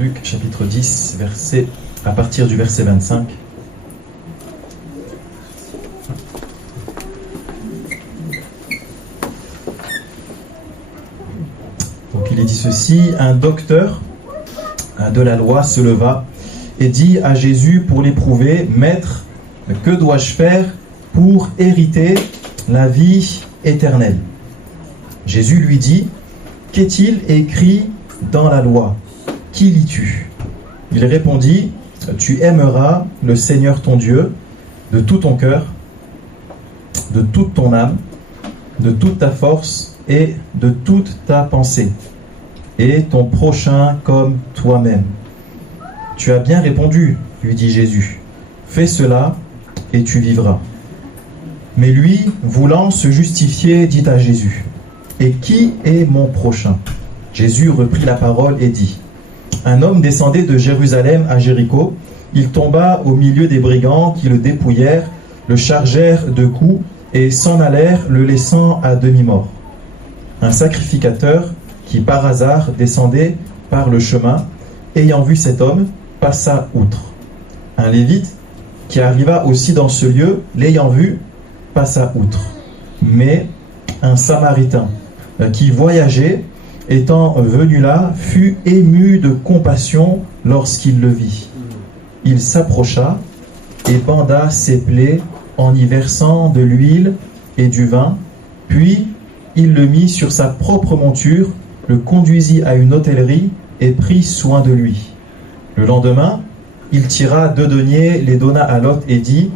Luc chapitre 10, à partir du verset 25. Donc il est dit ceci: un docteur de la loi se leva et dit à Jésus pour l'éprouver: Maître, que dois-je faire pour hériter la vie éternelle? Jésus lui dit: Qu'est-il écrit dans la loi? Qui lis-tu? Il répondit: Tu aimeras le Seigneur ton Dieu de tout ton cœur, de toute ton âme, de toute ta force et de toute ta pensée, et ton prochain comme toi-même. Tu as bien répondu, lui dit Jésus. Fais cela et tu vivras. Mais lui, voulant se justifier, dit à Jésus: Et qui est mon prochain? Jésus reprit la parole et dit: Un homme descendait de Jérusalem à Jéricho. Il tomba au milieu des brigands qui le dépouillèrent, le chargèrent de coups et s'en allèrent, le laissant à demi-mort. Un sacrificateur qui par hasard descendait par le chemin, ayant vu cet homme, passa outre. Un lévite qui arriva aussi dans ce lieu, l'ayant vu, passa outre. Mais un samaritain qui voyageait, étant venu là, fut ému de compassion lorsqu'il le vit. Il s'approcha et banda ses plaies en y versant de l'huile et du vin, puis il le mit sur sa propre monture, le conduisit à une hôtellerie et prit soin de lui. Le lendemain, il tira 2 deniers, les donna à l'hôte et dit: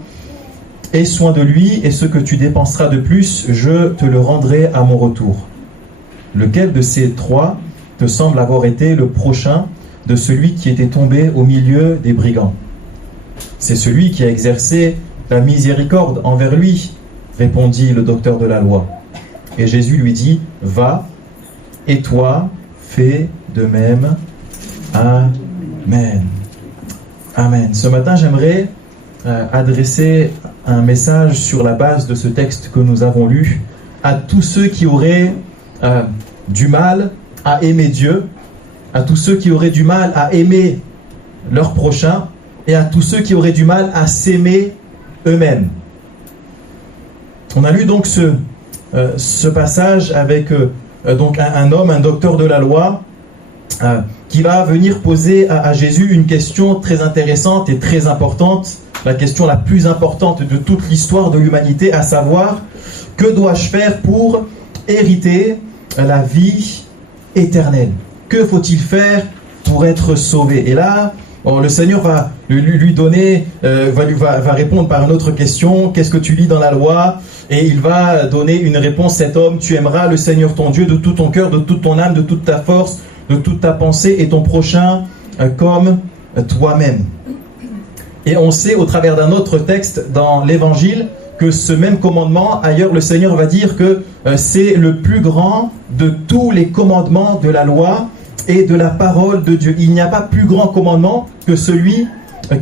Aie soin de lui, et ce que tu dépenseras de plus, je te le rendrai à mon retour. Lequel de ces 3 te semble avoir été le prochain de celui qui était tombé au milieu des brigands? C'est celui qui a exercé la miséricorde envers lui, répondit le docteur de la loi. Et Jésus lui dit: Va, et toi, fais de même. Amen. Amen. Ce matin, j'aimerais adresser un message sur la base de ce texte que nous avons lu à tous ceux qui auraient du mal à aimer Dieu, à tous ceux qui auraient du mal à aimer leur prochain et à tous ceux qui auraient du mal à s'aimer eux-mêmes. On a lu donc ce passage avec donc un homme, un docteur de la loi, qui va venir poser à Jésus une question très intéressante et très importante, la question la plus importante de toute l'histoire de l'humanité, à savoir: que dois-je faire pour hériter la vie éternelle? Que faut-il faire pour être sauvé? Et là, le Seigneur va lui donner, va répondre par une autre question: qu'est-ce que tu lis dans la loi? Et il va donner une réponse: cet homme, tu aimeras le Seigneur ton Dieu de tout ton cœur, de toute ton âme, de toute ta force, de toute ta pensée, et ton prochain comme toi-même. Et on sait au travers d'un autre texte dans l'Évangile que ce même commandement, ailleurs le Seigneur va dire que c'est le plus grand de tous les commandements de la loi et de la parole de Dieu. Il n'y a pas plus grand commandement que celui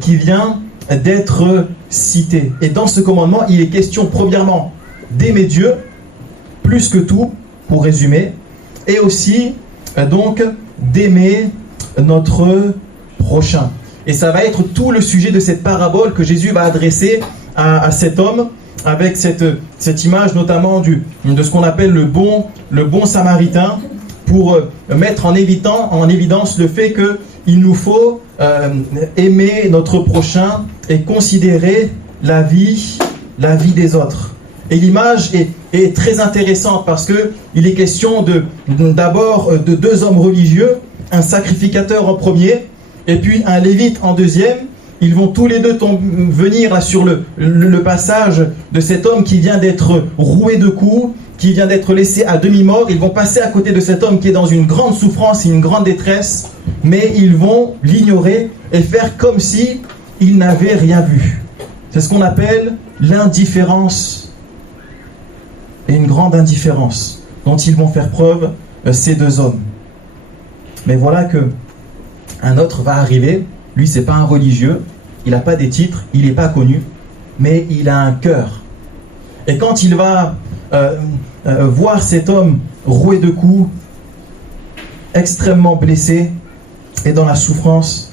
qui vient d'être cité. Et dans ce commandement, il est question premièrement d'aimer Dieu plus que tout, pour résumer, et aussi donc d'aimer notre prochain. Et ça va être tout le sujet de cette parabole que Jésus va adresser à cet homme, avec cette image notamment de ce qu'on appelle le bon samaritain, pour mettre en évidence le fait qu'il nous faut aimer notre prochain et considérer la vie des autres. Et l'image est très intéressante parce qu'il est question d'abord de 2 hommes religieux, un sacrificateur en premier et puis un lévite en deuxième. Ils vont tous les deux venir là sur le passage de cet homme qui vient d'être roué de coups, qui vient d'être laissé à demi-mort. Ils vont passer à côté de cet homme qui est dans une grande souffrance et une grande détresse, mais ils vont l'ignorer et faire comme si ils n'avaient rien vu. C'est ce qu'on appelle l'indifférence, et une grande indifférence dont ils vont faire preuve, ces 2 hommes. Mais voilà que un autre va arriver. Lui, c'est pas un religieux, il n'a pas des titres, il n'est pas connu, mais il a un cœur. Et quand il va voir cet homme roué de coups, extrêmement blessé, et dans la souffrance,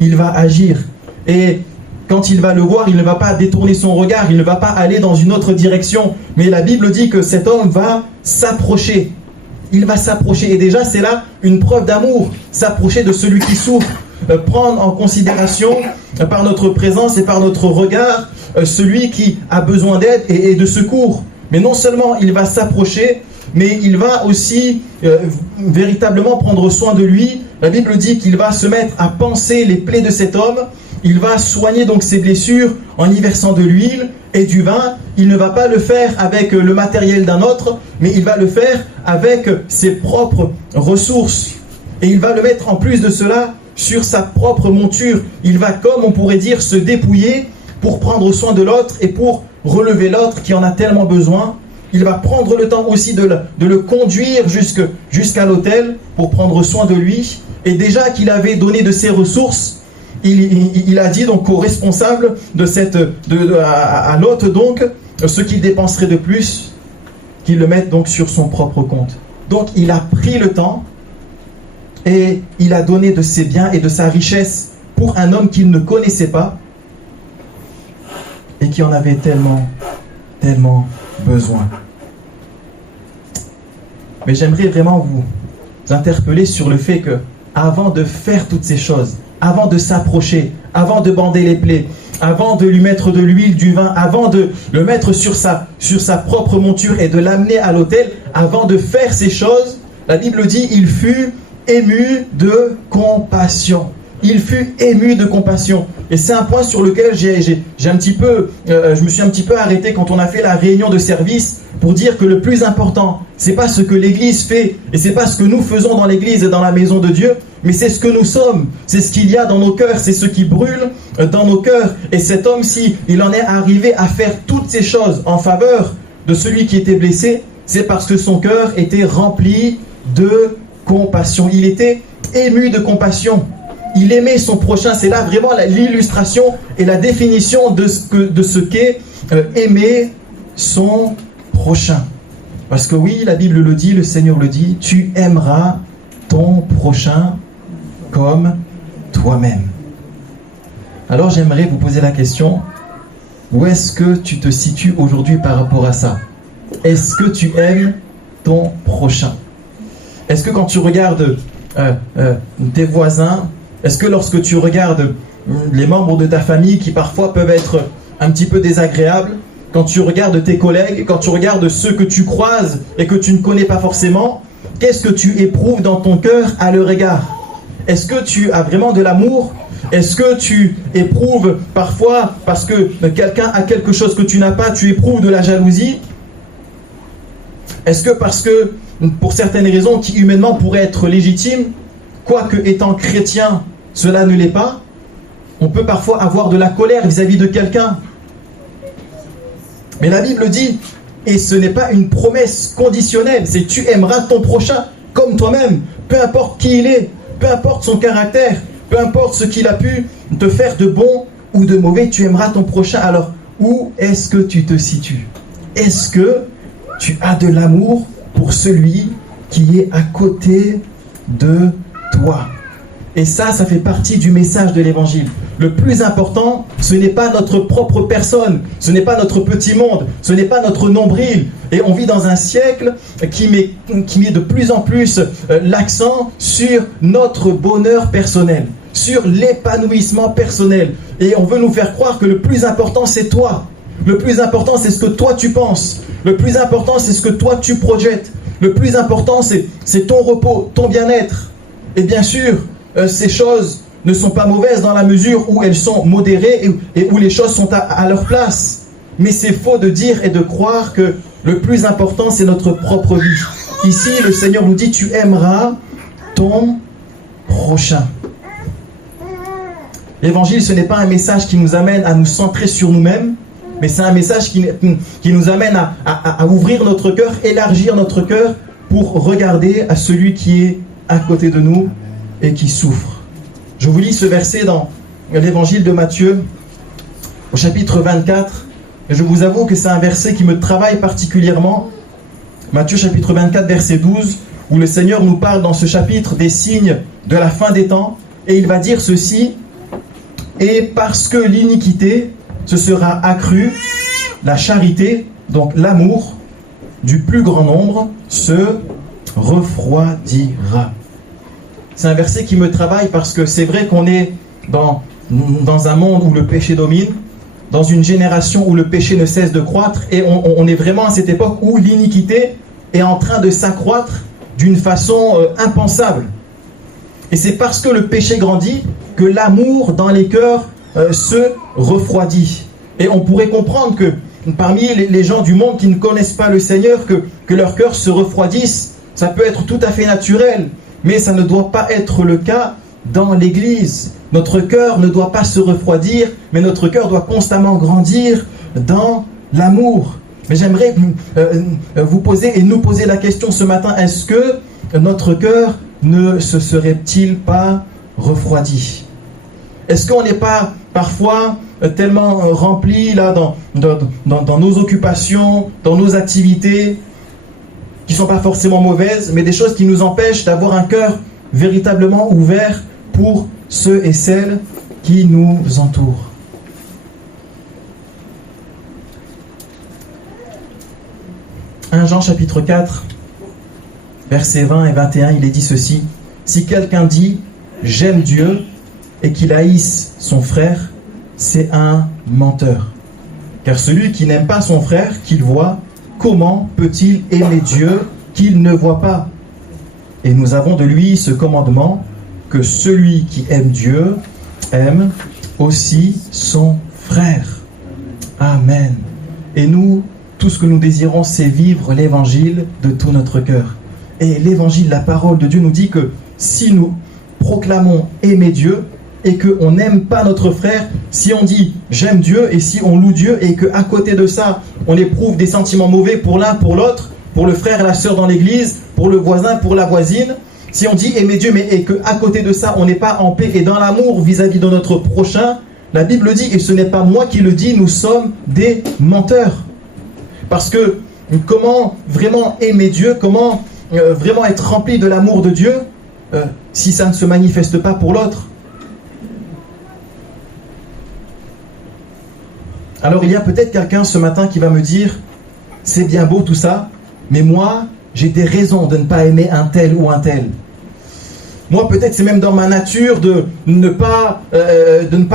il va agir. Et quand il va le voir, il ne va pas détourner son regard, il ne va pas aller dans une autre direction. Mais la Bible dit que cet homme va s'approcher. Il va s'approcher. Et déjà, c'est là une preuve d'amour. S'approcher de celui qui souffre. Prendre en considération, par notre présence et par notre regard, celui qui a besoin d'aide et de secours. Mais non seulement il va s'approcher, mais il va aussi véritablement prendre soin de lui. La Bible dit qu'il va se mettre à panser les plaies de cet homme. Il va soigner donc ses blessures en y versant de l'huile et du vin. Il ne va pas le faire avec le matériel d'un autre, mais il va le faire avec ses propres ressources. Et il va le mettre en plus de cela sur sa propre monture. Il va, comme on pourrait dire, se dépouiller pour prendre soin de l'autre et pour relever l'autre qui en a tellement besoin. Il va prendre le temps aussi de le conduire jusqu'à l'autel pour prendre soin de lui. Et déjà qu'il avait donné de ses ressources, il a dit donc au responsable à l'hôte donc, ce qu'il dépenserait de plus, qu'il le mette donc sur son propre compte. Donc il a pris le temps et il a donné de ses biens et de sa richesse pour un homme qu'il ne connaissait pas et qui en avait tellement, tellement besoin. Mais j'aimerais vraiment vous interpeller sur le fait que, avant de faire toutes ces choses, avant de s'approcher, avant de bander les plaies, avant de lui mettre de l'huile, du vin, avant de le mettre sur sa propre monture et de l'amener à l'autel, avant de faire ces choses, la Bible dit, il fut ému de compassion. Il fut ému de compassion. Et c'est un point sur lequel je me suis un petit peu arrêté quand on a fait la réunion de service pour dire que le plus important, c'est pas ce que l'Église fait et c'est pas ce que nous faisons dans l'Église et dans la maison de Dieu, mais c'est ce que nous sommes, c'est ce qu'il y a dans nos cœurs, c'est ce qui brûle dans nos cœurs. Et cet homme, si il en est arrivé à faire toutes ces choses en faveur de celui qui était blessé, c'est parce que son cœur était rempli de compassion. Il était ému de compassion. Il aimait son prochain. C'est là vraiment l'illustration et la définition de ce qu'est aimer son prochain. Parce que oui, la Bible le dit, le Seigneur le dit, tu aimeras ton prochain comme toi-même. Alors j'aimerais vous poser la question, où est-ce que tu te situes aujourd'hui par rapport à ça? Est-ce que tu aimes ton prochain? Est-ce que quand tu regardes tes voisins, est-ce que lorsque tu regardes les membres de ta famille qui parfois peuvent être un petit peu désagréables, quand tu regardes tes collègues, quand tu regardes ceux que tu croises et que tu ne connais pas forcément, qu'est-ce que tu éprouves dans ton cœur à leur égard? Est-ce que tu as vraiment de l'amour? Est-ce que tu éprouves parfois, parce que quelqu'un a quelque chose que tu n'as pas, tu éprouves de la jalousie? Est-ce que parce que, pour certaines raisons qui humainement pourraient être légitimes, quoique étant chrétien, cela ne l'est pas, on peut parfois avoir de la colère vis-à-vis de quelqu'un? Mais la Bible dit, et ce n'est pas une promesse conditionnelle, c'est tu aimeras ton prochain comme toi-même, peu importe qui il est, peu importe son caractère, peu importe ce qu'il a pu te faire de bon ou de mauvais, tu aimeras ton prochain. Alors, où est-ce que tu te situes? Est-ce que tu as de l'amour pour celui qui est à côté de toi? Et ça fait partie du message de l'Évangile. Le plus important, ce n'est pas notre propre personne, ce n'est pas notre petit monde, ce n'est pas notre nombril. Et on vit dans un siècle qui met de plus en plus l'accent sur notre bonheur personnel, sur l'épanouissement personnel. Et on veut nous faire croire que le plus important, c'est toi. Le plus important, c'est ce que toi tu penses. Le plus important, c'est ce que toi tu projettes. Le plus important, c'est ton repos, ton bien-être. Et bien sûr, ces choses ne sont pas mauvaises dans la mesure où elles sont modérées et où les choses sont à leur place. Mais c'est faux de dire et de croire que le plus important, c'est notre propre vie. Ici, le Seigneur nous dit, tu aimeras ton prochain. L'évangile, ce n'est pas un message qui nous amène à nous centrer sur nous-mêmes, mais c'est un message qui nous amène à ouvrir notre cœur, élargir notre cœur pour regarder à celui qui est à côté de nous et qui souffre. Je vous lis ce verset dans l'évangile de Matthieu, au chapitre 24. Et je vous avoue que c'est un verset qui me travaille particulièrement. Matthieu chapitre 24, verset 12, où le Seigneur nous parle dans ce chapitre des signes de la fin des temps. Et il va dire ceci, et parce que l'iniquité se sera accrue, la charité, donc l'amour du plus grand nombre, se refroidira. C'est un verset qui me travaille parce que c'est vrai qu'on est dans un monde où le péché domine, dans une génération où le péché ne cesse de croître, et on est vraiment à cette époque où l'iniquité est en train de s'accroître d'une façon impensable. Et c'est parce que le péché grandit que l'amour dans les cœurs se refroidit. Et on pourrait comprendre que parmi les gens du monde qui ne connaissent pas le Seigneur, que leurs cœurs se refroidissent. Ça peut être tout à fait naturel, mais ça ne doit pas être le cas dans l'Église. Notre cœur ne doit pas se refroidir, mais notre cœur doit constamment grandir dans l'amour. Mais j'aimerais vous poser et nous poser la question ce matin, est-ce que notre cœur ne se serait-il pas refroidi? Est-ce qu'on n'est pas parfois tellement rempli là dans nos occupations, dans nos activités, qui ne sont pas forcément mauvaises, mais des choses qui nous empêchent d'avoir un cœur véritablement ouvert pour ceux et celles qui nous entourent? 1 Jean chapitre 4, versets 20 et 21, il est dit ceci: si quelqu'un dit « j'aime Dieu » et qu'il haïsse son frère, c'est un menteur. Car celui qui n'aime pas son frère qu'il voit, comment peut-il aimer Dieu qu'il ne voit pas? Et nous avons de lui ce commandement, que celui qui aime Dieu aime aussi son frère. Amen. Et nous, tout ce que nous désirons, c'est vivre l'évangile de tout notre cœur. Et l'évangile, la parole de Dieu nous dit que si nous proclamons aimer Dieu et qu'on n'aime pas notre frère, si on dit j'aime Dieu et si on loue Dieu et qu'à côté de ça, on éprouve des sentiments mauvais pour l'un, pour l'autre, pour le frère et la sœur dans l'église, pour le voisin, pour la voisine, si on dit aimer Dieu mais et qu'à côté de ça, on n'est pas en paix et dans l'amour vis-à-vis de notre prochain, la Bible dit, et ce n'est pas moi qui le dis, nous sommes des menteurs. Parce que comment vraiment aimer Dieu, comment vraiment être rempli de l'amour de Dieu si ça ne se manifeste pas pour l'autre? Alors il y a peut-être quelqu'un ce matin qui va me dire, c'est bien beau tout ça, mais moi j'ai des raisons de ne pas aimer un tel ou un tel. Moi peut-être c'est même dans ma nature de ne pas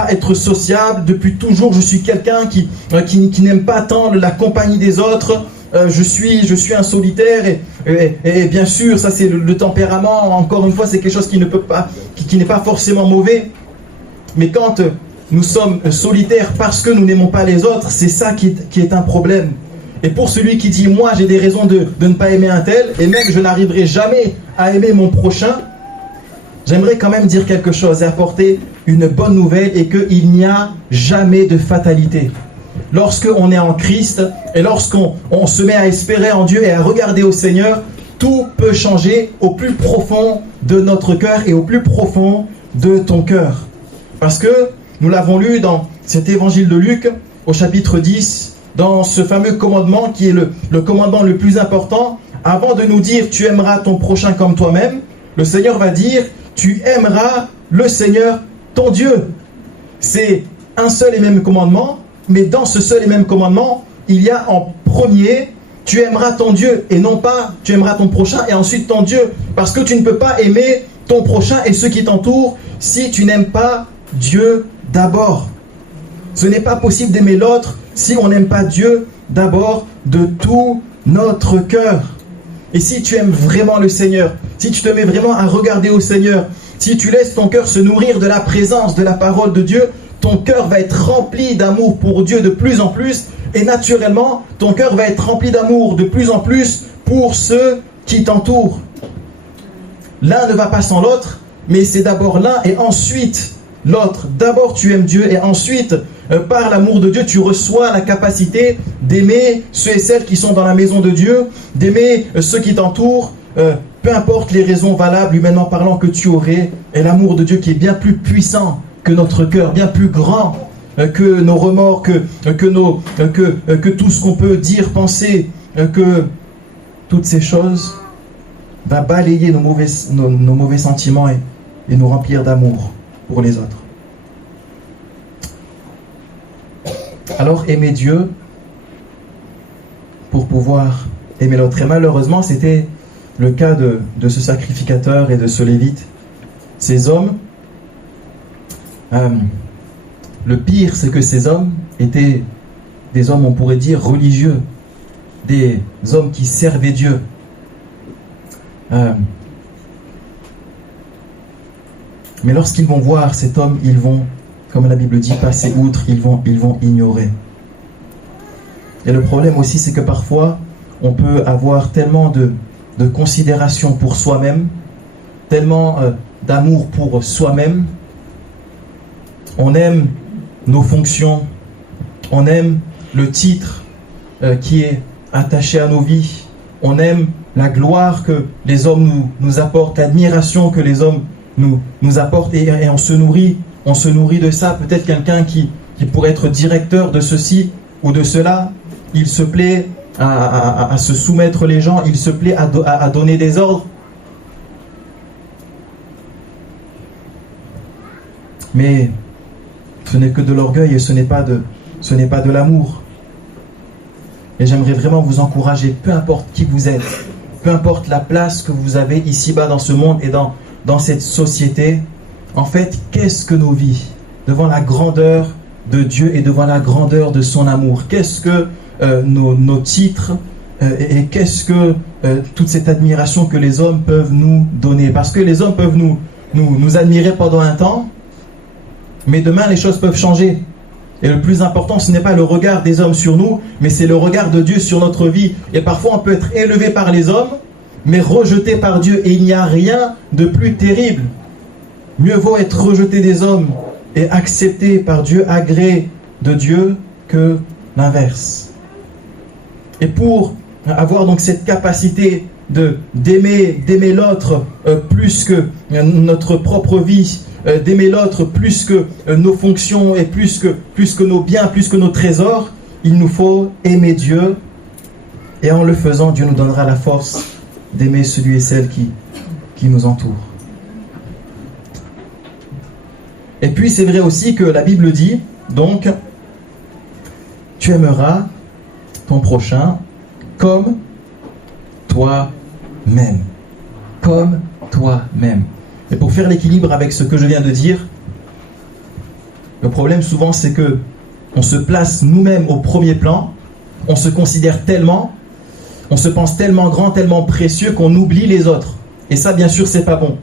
être sociable. Depuis toujours je suis quelqu'un qui n'aime pas tant la compagnie des autres. Je suis un solitaire et bien sûr ça c'est le tempérament. Encore une fois c'est quelque chose qui n'est pas forcément mauvais. Mais quand nous sommes solitaires parce que nous n'aimons pas les autres, c'est ça qui est un problème. Et pour celui qui dit moi j'ai des raisons de ne pas aimer un tel et même je n'arriverai jamais à aimer mon prochain, j'aimerais quand même dire quelque chose et apporter une bonne nouvelle, et qu'il n'y a jamais de fatalité. Lorsqu'on est en Christ et lorsqu'on se met à espérer en Dieu et à regarder au Seigneur, tout peut changer au plus profond de notre cœur et au plus profond de ton cœur. Parce que nous l'avons lu dans cet évangile de Luc au chapitre 10, dans ce fameux commandement qui est le commandement le plus important. Avant de nous dire tu aimeras ton prochain comme toi-même, le Seigneur va dire tu aimeras le Seigneur ton Dieu. C'est un seul et même commandement, mais dans ce seul et même commandement, il y a en premier tu aimeras ton Dieu et non pas tu aimeras ton prochain et ensuite ton Dieu. Parce que tu ne peux pas aimer ton prochain et ceux qui t'entourent si tu n'aimes pas Dieu d'abord. Ce n'est pas possible d'aimer l'autre si on n'aime pas Dieu d'abord de tout notre cœur. Et si tu aimes vraiment le Seigneur, si tu te mets vraiment à regarder au Seigneur, si tu laisses ton cœur se nourrir de la présence, de la parole de Dieu, ton cœur va être rempli d'amour pour Dieu de plus en plus, et naturellement, ton cœur va être rempli d'amour de plus en plus pour ceux qui t'entourent. L'un ne va pas sans l'autre, mais c'est d'abord l'un et ensuite l'autre. D'abord tu aimes Dieu et ensuite, par l'amour de Dieu, tu reçois la capacité d'aimer ceux et celles qui sont dans la maison de Dieu, d'aimer ceux qui t'entourent, peu importe les raisons valables, humainement parlant, que tu aurais. Et l'amour de Dieu qui est bien plus puissant que notre cœur, bien plus grand que nos remords, que tout ce qu'on peut dire, penser, que toutes ces choses va balayer nos mauvais sentiments et nous remplir d'amour. pour les autres. Alors aimer Dieu pour pouvoir aimer l'autre. Et malheureusement, c'était le cas de ce sacrificateur et de ce lévite. Ces hommes, le pire, c'est que ces hommes étaient des hommes, on pourrait dire, religieux, des hommes qui servaient Dieu. Mais lorsqu'ils vont voir cet homme, ils vont, comme la Bible dit, passer outre, ils vont ignorer. Et le problème aussi, c'est que parfois, on peut avoir tellement de considération pour soi-même, tellement d'amour pour soi-même. On aime nos fonctions, on aime le titre qui est attaché à nos vies, on aime la gloire que les hommes nous apportent, l'admiration que les hommes nous apportent, et on se nourrit de ça. Peut-être quelqu'un qui pourrait être directeur de ceci ou de cela, il se plaît à se soumettre les gens, il se plaît à donner des ordres. Mais ce n'est que de l'orgueil et ce n'est pas de l'amour. Et j'aimerais vraiment vous encourager, peu importe qui vous êtes, peu importe la place que vous avez ici-bas dans ce monde et dans cette société, en fait, qu'est-ce que nos vies, devant la grandeur de Dieu et devant la grandeur de son amour, qu'est-ce que nos titres et qu'est-ce que toute cette admiration que les hommes peuvent nous donner? Parce que les hommes peuvent nous admirer pendant un temps, mais demain les choses peuvent changer. Et le plus important, ce n'est pas le regard des hommes sur nous, mais c'est le regard de Dieu sur notre vie. Et parfois on peut être élevé par les hommes, mais rejeté par Dieu. Et il n'y a rien de plus terrible. Mieux vaut être rejeté des hommes et accepté par Dieu, agréé de Dieu, que l'inverse. Et pour avoir donc cette capacité d'aimer l'autre plus que notre propre vie, d'aimer l'autre plus que nos fonctions et plus que nos biens, plus que nos trésors, il nous faut aimer Dieu. Et en le faisant, Dieu nous donnera la force d'aimer celui et celle qui nous entoure. Et puis c'est vrai aussi que la Bible dit, donc, tu aimeras ton prochain comme toi-même. Comme toi-même. Et pour faire l'équilibre avec ce que je viens de dire, le problème souvent c'est que on se place nous-mêmes au premier plan, on se considère tellement, on se pense tellement grand, tellement précieux qu'on oublie les autres. Et ça, bien sûr, c'est pas bon.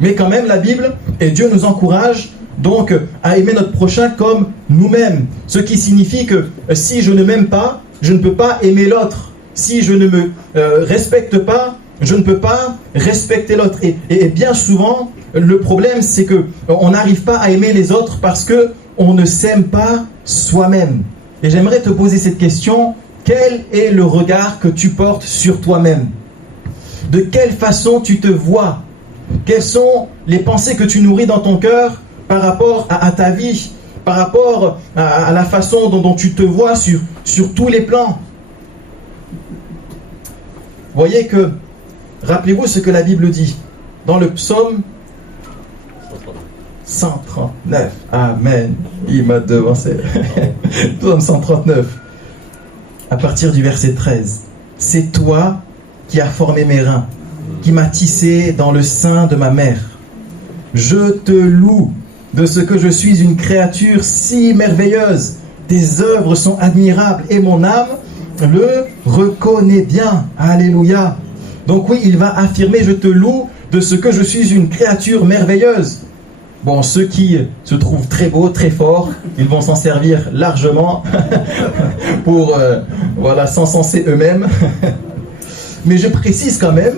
Mais quand même, la Bible et Dieu nous encourage donc à aimer notre prochain comme nous-mêmes. Ce qui signifie que si je ne m'aime pas, je ne peux pas aimer l'autre. Si je ne me respecte pas, je ne peux pas respecter l'autre. Et bien souvent, le problème, c'est que on n'arrive pas à aimer les autres parce que on ne s'aime pas soi-même. Et j'aimerais te poser cette question: quel est le regard que tu portes sur toi-même? De quelle façon tu te vois? Quelles sont les pensées que tu nourris dans ton cœur par rapport à ta vie, par rapport à la façon dont tu te vois sur tous les plans? Voyez que, rappelez-vous ce que la Bible dit dans le psaume 139. Amen. Il m'a devancé. Psaume 139. À partir du verset 13. C'est toi qui as formé mes reins, qui m'as tissé dans le sein de ma mère. Je te loue de ce que je suis une créature si merveilleuse. Tes œuvres sont admirables et mon âme le reconnaît bien. Alléluia. Donc oui, il va affirmer: je te loue de ce que je suis une créature merveilleuse. Bon, ceux qui se trouvent très beaux, très forts, ils vont s'en servir largement pour s'encenser eux-mêmes. Mais je précise quand même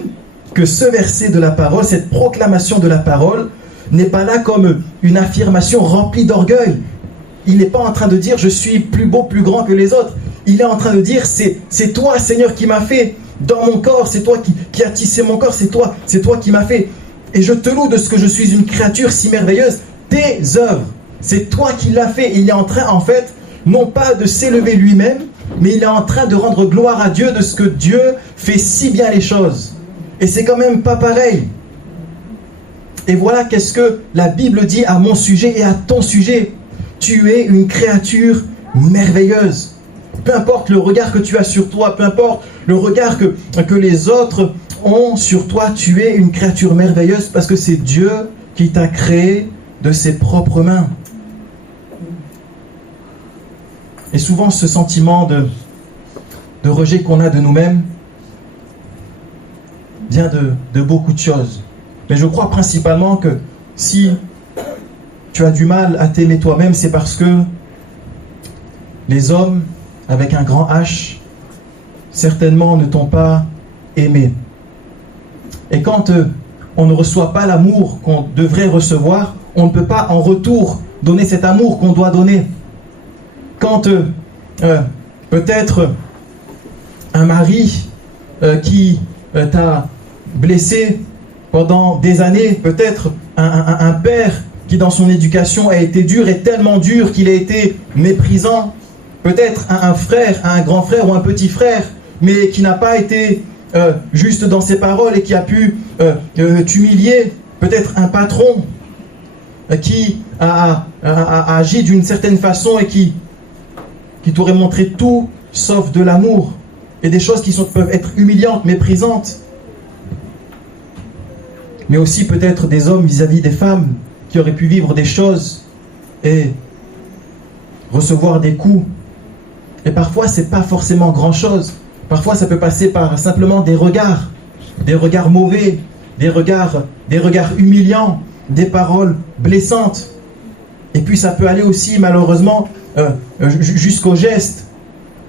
que ce verset de la parole, cette proclamation de la parole, n'est pas là comme une affirmation remplie d'orgueil. Il n'est pas en train de dire: je suis plus beau, plus grand que les autres. Il est en train de dire: c'est toi, Seigneur, qui m'as fait dans mon corps, c'est toi qui as tissé mon corps, c'est toi qui m'as fait. Et je te loue de ce que je suis une créature si merveilleuse. Tes œuvres, c'est toi qui l'as fait. Et il est en train, en fait, non pas de s'élever lui-même, mais il est en train de rendre gloire à Dieu de ce que Dieu fait si bien les choses. Et c'est quand même pas pareil. Et voilà qu'est-ce que la Bible dit à mon sujet et à ton sujet. Tu es une créature merveilleuse. Peu importe le regard que tu as sur toi, peu importe le regard que les autres ont sur toi, tu es une créature merveilleuse parce que c'est Dieu qui t'a créé de ses propres mains. Et souvent, ce sentiment de rejet qu'on a de nous-mêmes vient de beaucoup de choses. Mais je crois principalement que si tu as du mal à t'aimer toi-même, c'est parce que les hommes, avec un grand H, certainement ne t'ont pas aimé. Et quand on ne reçoit pas l'amour qu'on devrait recevoir, on ne peut pas en retour donner cet amour qu'on doit donner. Quand peut-être un mari qui t'a blessé pendant des années, peut-être un père qui dans son éducation a été dur et tellement dur qu'il a été méprisant, peut-être un frère, un grand frère ou un petit frère, mais qui n'a pas été juste dans ses paroles et qui a pu t'humilier, peut-être un patron qui a agi d'une certaine façon et qui t'aurait montré tout sauf de l'amour et des choses qui peuvent être humiliantes, méprisantes. Mais aussi peut-être des hommes vis-à-vis des femmes qui auraient pu vivre des choses et recevoir des coups. Et parfois, c'est pas forcément grand-chose. Parfois, ça peut passer par simplement des regards mauvais, des regards humiliants, des paroles blessantes. Et puis, ça peut aller aussi, malheureusement, jusqu'au geste.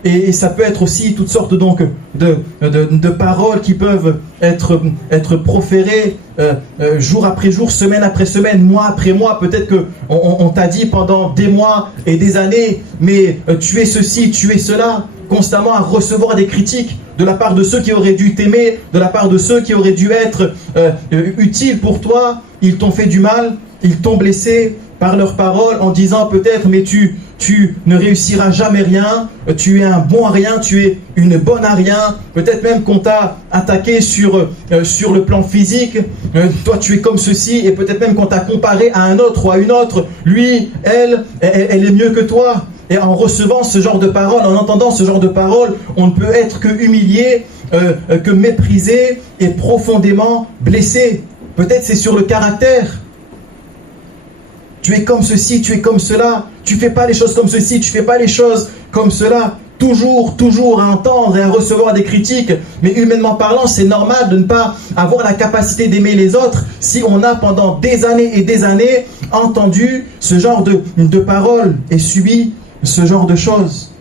Et ça peut être aussi toutes sortes donc de paroles qui peuvent être proférées jour après jour, semaine après semaine, mois après mois. Peut-être qu'on t'a dit pendant des mois et des années, mais tu es ceci, tu es cela, constamment à recevoir des critiques de la part de ceux qui auraient dû t'aimer, de la part de ceux qui auraient dû être utiles pour toi. Ils t'ont fait du mal, ils t'ont blessé par leurs paroles en disant peut-être mais tu ne réussiras jamais rien, tu es un bon à rien, tu es une bonne à rien, peut-être même qu'on t'a attaqué sur le plan physique, toi tu es comme ceci, et peut-être même qu'on t'a comparé à un autre ou à une autre, lui, elle est mieux que toi. Et en recevant ce genre de paroles, en entendant ce genre de paroles, on ne peut être que humilié, que méprisé et profondément blessé. Peut-être c'est sur le caractère. Tu es comme ceci, tu es comme cela, tu fais pas les choses comme ceci, tu fais pas les choses comme cela. Toujours à entendre et à recevoir des critiques. Mais humainement parlant, c'est normal de ne pas avoir la capacité d'aimer les autres si on a pendant des années et des années entendu ce genre de paroles et subi ce genre de choses.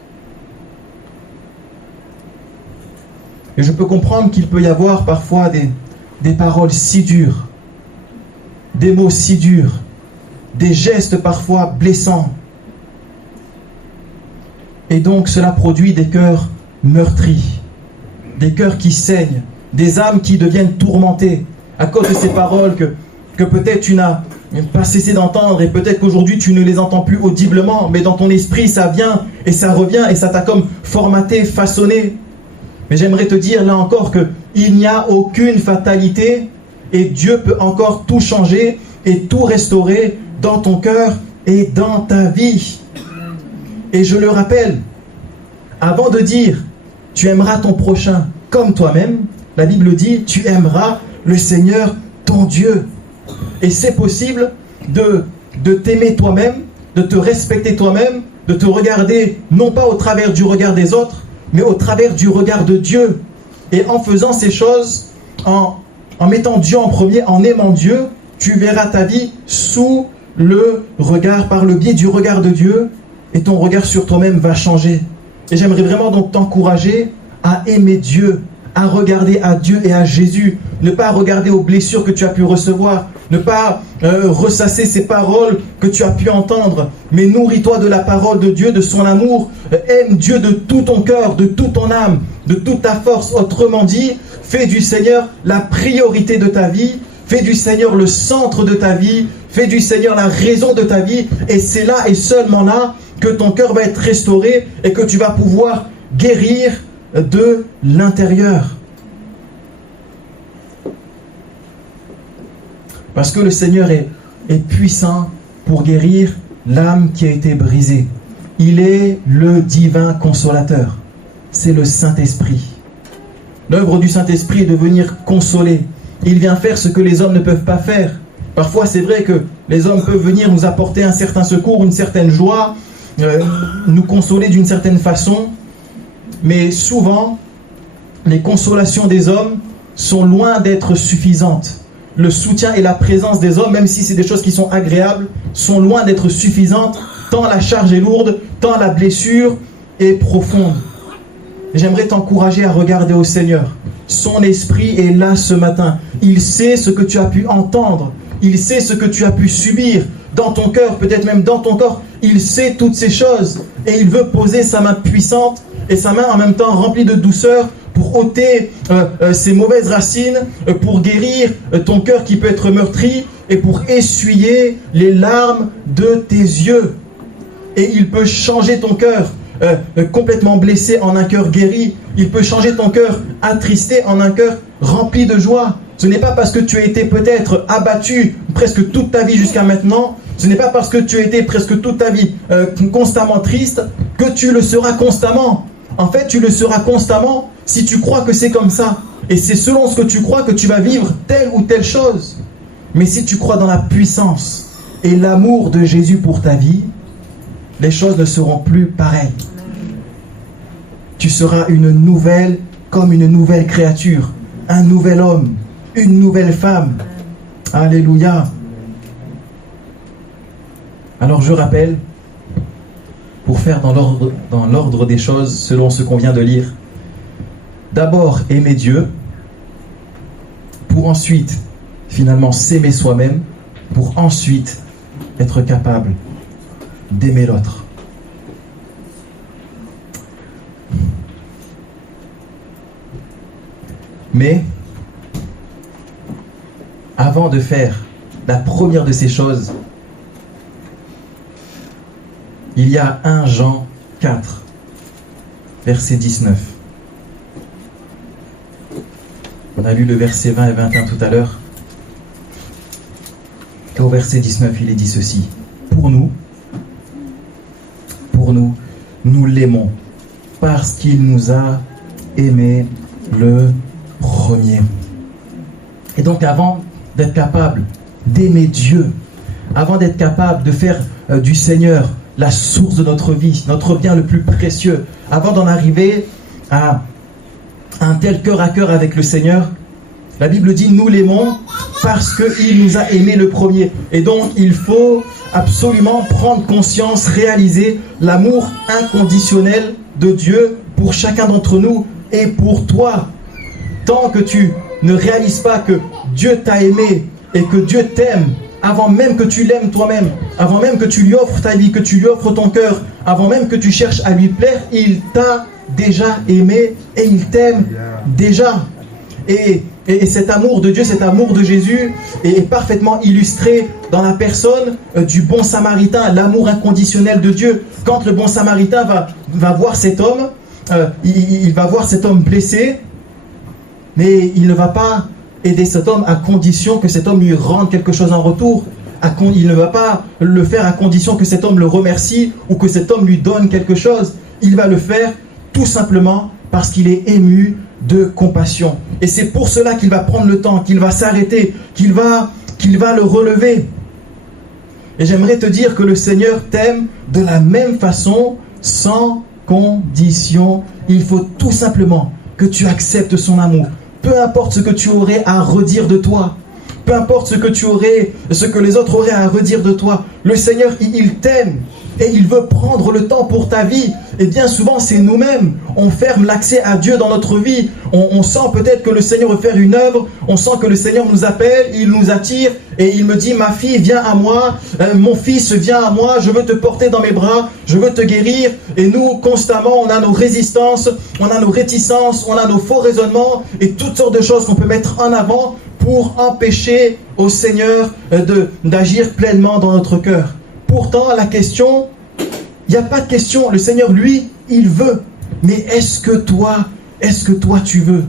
Et je peux comprendre qu'il peut y avoir parfois des paroles si dures, des mots si durs, des gestes parfois blessants. Et donc cela produit des cœurs meurtris, des cœurs qui saignent, des âmes qui deviennent tourmentées à cause de ces paroles que peut-être tu n'as pas cessé d'entendre et peut-être qu'aujourd'hui tu ne les entends plus audiblement, mais dans ton esprit ça vient et ça revient et ça t'a comme formaté, façonné. Mais j'aimerais te dire là encore qu'il n'y a aucune fatalité et Dieu peut encore tout changer et tout restaurer dans ton cœur et dans ta vie. Et je le rappelle, avant de dire tu aimeras ton prochain comme toi-même, la Bible dit tu aimeras le Seigneur ton Dieu. Et c'est possible de t'aimer toi-même, de te respecter toi-même, de te regarder non pas au travers du regard des autres, mais au travers du regard de Dieu. Et en faisant ces choses, en mettant Dieu en premier, en aimant Dieu, tu verras ta vie sous le regard, par le biais du regard de Dieu, et ton regard sur toi-même va changer. Et j'aimerais vraiment donc t'encourager à aimer Dieu, à regarder à Dieu et à Jésus, ne pas regarder aux blessures que tu as pu recevoir, ne pas ressasser ces paroles que tu as pu entendre, mais nourris-toi de la parole de Dieu, de son amour, aime Dieu de tout ton cœur, de toute ton âme, de toute ta force. Autrement dit, fais du Seigneur la priorité de ta vie, fais du Seigneur le centre de ta vie, fais du Seigneur la raison de ta vie, et c'est là et seulement là que ton cœur va être restauré et que tu vas pouvoir guérir de l'intérieur. Parce que le Seigneur est puissant pour guérir l'âme qui a été brisée. Il est le divin consolateur. C'est le Saint-Esprit. L'œuvre du Saint-Esprit est de venir consoler. Il vient faire ce que les hommes ne peuvent pas faire. Parfois, c'est vrai que les hommes peuvent venir nous apporter un certain secours, une certaine joie, nous consoler d'une certaine façon. Mais souvent, les consolations des hommes sont loin d'être suffisantes. Le soutien et la présence des hommes, même si c'est des choses qui sont agréables, sont loin d'être suffisantes, tant la charge est lourde, tant la blessure est profonde. J'aimerais t'encourager à regarder au Seigneur. Son esprit est là ce matin. Il sait ce que tu as pu entendre. Il sait ce que tu as pu subir dans ton cœur, peut-être même dans ton corps. Il sait toutes ces choses. Et il veut poser sa main puissante et sa main en même temps remplie de douceur pour ôter ces mauvaises racines, pour guérir ton cœur qui peut être meurtri et pour essuyer les larmes de tes yeux. Et il peut changer ton cœur complètement blessé en un cœur guéri. Il peut changer ton cœur attristé en un cœur rempli de joie. Ce n'est pas parce que tu as été peut-être abattu presque toute ta vie jusqu'à maintenant, ce n'est pas parce que tu as été presque toute ta vie constamment triste que tu le seras constamment. En fait, tu le seras constamment si tu crois que c'est comme ça. Et c'est selon ce que tu crois que tu vas vivre telle ou telle chose. Mais si tu crois dans la puissance et l'amour de Jésus pour ta vie, les choses ne seront plus pareilles. Tu seras comme une nouvelle créature, un nouvel homme, une nouvelle femme. Alléluia. Alors je rappelle, pour faire dans l'ordre des choses, selon ce qu'on vient de lire, d'abord aimer Dieu, pour ensuite finalement s'aimer soi-même, pour ensuite être capable d'aimer l'autre. Mais avant de faire la première de ces choses, il y a 1 Jean 4, verset 19. On a lu le verset 20 et 21 tout à l'heure. Et au verset 19, il est dit ceci. Pour nous, nous l'aimons parce qu'il nous a aimés le premier. Et donc avant d'être capable d'aimer Dieu, avant d'être capable de faire du Seigneur la source de notre vie, notre bien le plus précieux, avant d'en arriver à un tel cœur à cœur avec le Seigneur, la Bible dit nous l'aimons parce qu'il nous a aimés le premier. Et donc il faut absolument prendre conscience, réaliser l'amour inconditionnel de Dieu pour chacun d'entre nous et pour toi. Tant que tu ne réalises pas que Dieu t'a aimé et que Dieu t'aime, avant même que tu l'aimes toi-même, avant même que tu lui offres ta vie, que tu lui offres ton cœur, avant même que tu cherches à lui plaire, il t'a déjà aimé et il t'aime déjà. Et cet amour de Dieu, cet amour de Jésus est parfaitement illustré dans la personne du bon samaritain, l'amour inconditionnel de Dieu. Quand le bon samaritain va voir cet homme, il va voir cet homme blessé, mais il ne va pas aider cet homme à condition que cet homme lui rende quelque chose en retour. Il ne va pas le faire à condition que cet homme le remercie ou que cet homme lui donne quelque chose. Il va le faire tout simplement parce qu'il est ému de compassion. Et c'est pour cela qu'il va prendre le temps, qu'il va s'arrêter, qu'il va le relever. Et j'aimerais te dire que le Seigneur t'aime de la même façon, sans condition. Il faut tout simplement que tu acceptes son amour. Peu importe ce que tu aurais à redire de toi, peu importe ce que les autres auraient à redire de toi, le Seigneur, il t'aime et il veut prendre le temps pour ta vie. Et bien souvent, c'est nous-mêmes. On ferme l'accès à Dieu dans notre vie. On sent peut-être que le Seigneur veut faire une œuvre. On sent que le Seigneur nous appelle, il nous attire et il me dit, ma fille, viens à moi. Mon fils, viens à moi. Je veux te porter dans mes bras. Je veux te guérir. Et nous, constamment, on a nos résistances, on a nos réticences, on a nos faux raisonnements et toutes sortes de choses qu'on peut mettre en avant pour empêcher au Seigneur d'agir pleinement dans notre cœur. Pourtant, la question, il n'y a pas de question. Le Seigneur, lui, il veut. Mais est-ce que toi, tu veux?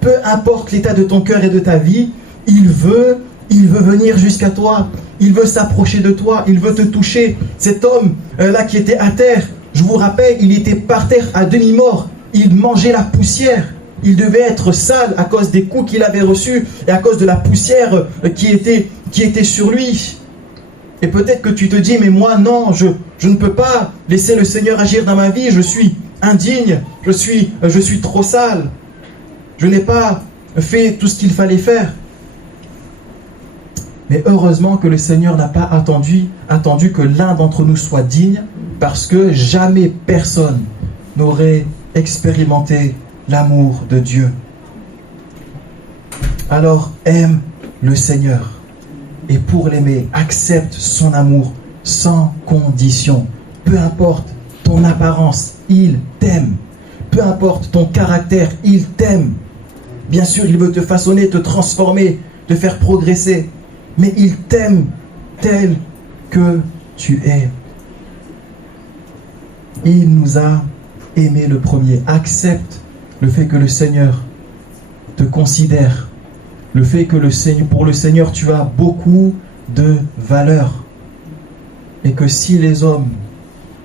Peu importe l'état de ton cœur et de ta vie, il veut Il veut venir jusqu'à toi. Il veut s'approcher de toi. Il veut te toucher. Cet homme là qui était à terre, je vous rappelle, il était par terre à demi-mort. Il mangeait la poussière. Il devait être sale à cause des coups qu'il avait reçus et à cause de la poussière qui était sur lui. Et peut-être que tu te dis, mais moi non, je ne peux pas laisser le Seigneur agir dans ma vie. Je suis indigne. Je suis trop sale. Je n'ai pas fait tout ce qu'il fallait faire. Mais heureusement que le Seigneur n'a pas attendu que l'un d'entre nous soit digne, parce que jamais personne n'aurait expérimenté l'amour de Dieu. Alors aime le Seigneur, et pour l'aimer, accepte son amour sans condition. Peu importe ton apparence, il t'aime. Peu importe ton caractère, il t'aime. Bien sûr, il veut te façonner, te transformer, te faire progresser. Mais il t'aime tel que tu es. Il nous a aimés le premier. Accepte le fait que le Seigneur te considère. Le fait que pour le Seigneur, tu as beaucoup de valeur. Et que si les hommes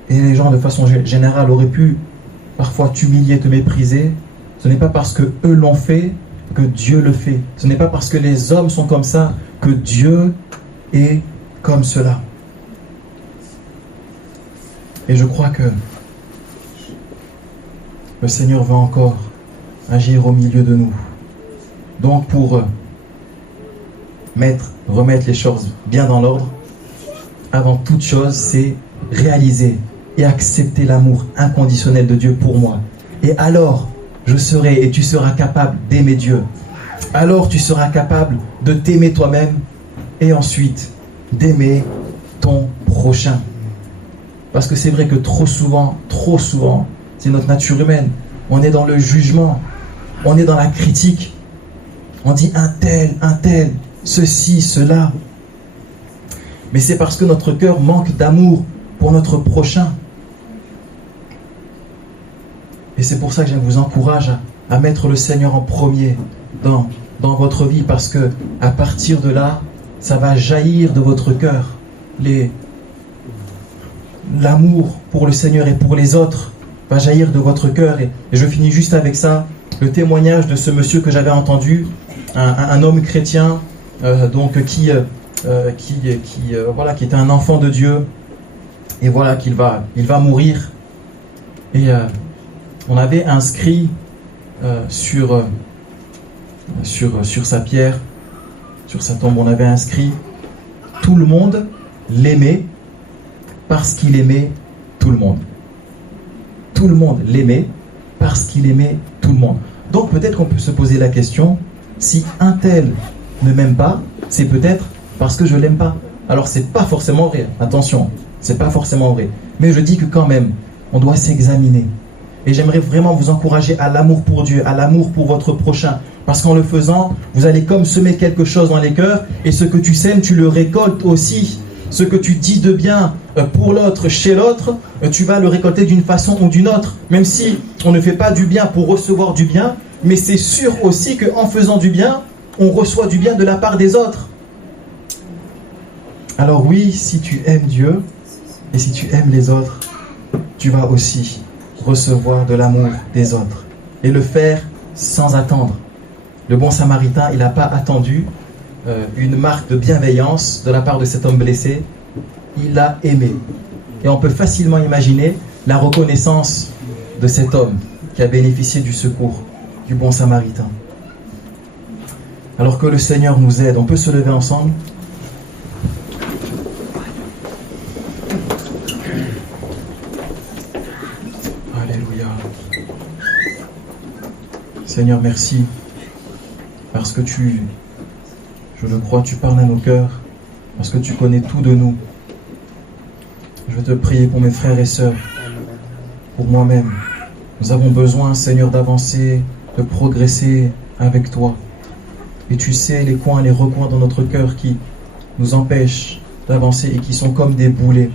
et les gens de façon générale auraient pu parfois t'humilier, te mépriser, ce n'est pas parce que eux l'ont fait que Dieu le fait. Ce n'est pas parce que les hommes sont comme ça que Dieu est comme cela. Et je crois que le Seigneur veut encore agir au milieu de nous. Donc pour remettre les choses bien dans l'ordre, avant toute chose, c'est réaliser et accepter l'amour inconditionnel de Dieu pour moi. Et alors, je serai et tu seras capable d'aimer Dieu. Alors tu seras capable de t'aimer toi-même et ensuite d'aimer ton prochain. Parce que c'est vrai que trop souvent, c'est notre nature humaine. On est dans le jugement, on est dans la critique. On dit un tel, ceci, cela. Mais c'est parce que notre cœur manque d'amour pour notre prochain. Et c'est pour ça que je vous encourage à mettre le Seigneur en premier dans votre vie, parce que à partir de là, ça va jaillir de votre cœur. L'amour pour le Seigneur et pour les autres va jaillir de votre cœur. Et je finis juste avec ça, le témoignage de ce monsieur que j'avais entendu, un homme chrétien, qui était un enfant de Dieu, et voilà qu'il va mourir. Et on avait inscrit sur sa pierre, sur sa tombe, on avait inscrit « Tout le monde l'aimait parce qu'il aimait tout le monde. » Tout le monde l'aimait parce qu'il aimait tout le monde. Donc peut-être qu'on peut se poser la question, si un tel ne m'aime pas, c'est peut-être parce que je ne l'aime pas. Alors c'est pas forcément vrai, attention, c'est pas forcément vrai. Mais je dis que quand même, on doit s'examiner. Et j'aimerais vraiment vous encourager à l'amour pour Dieu, à l'amour pour votre prochain. Parce qu'en le faisant, vous allez comme semer quelque chose dans les cœurs, et ce que tu sèmes, tu le récoltes aussi. Ce que tu dis de bien pour l'autre, chez l'autre, tu vas le récolter d'une façon ou d'une autre. Même si on ne fait pas du bien pour recevoir du bien, mais c'est sûr aussi qu'en faisant du bien, on reçoit du bien de la part des autres. Alors oui, si tu aimes Dieu, et si tu aimes les autres, tu vas aussi recevoir de l'amour des autres. Et le faire sans attendre. Le bon samaritain, il n'a pas attendu une marque de bienveillance de la part de cet homme blessé. Il l'a aimé. Et on peut facilement imaginer la reconnaissance de cet homme qui a bénéficié du secours du bon samaritain. Alors que le Seigneur nous aide, on peut se lever ensemble. Alléluia. Seigneur, merci. Parce que je le crois, tu parles à nos cœurs, parce que tu connais tout de nous. Je veux te prier pour mes frères et sœurs, pour moi-même. Nous avons besoin, Seigneur, d'avancer, de progresser avec toi. Et tu sais les coins et les recoins dans notre cœur qui nous empêchent d'avancer et qui sont comme des boulets.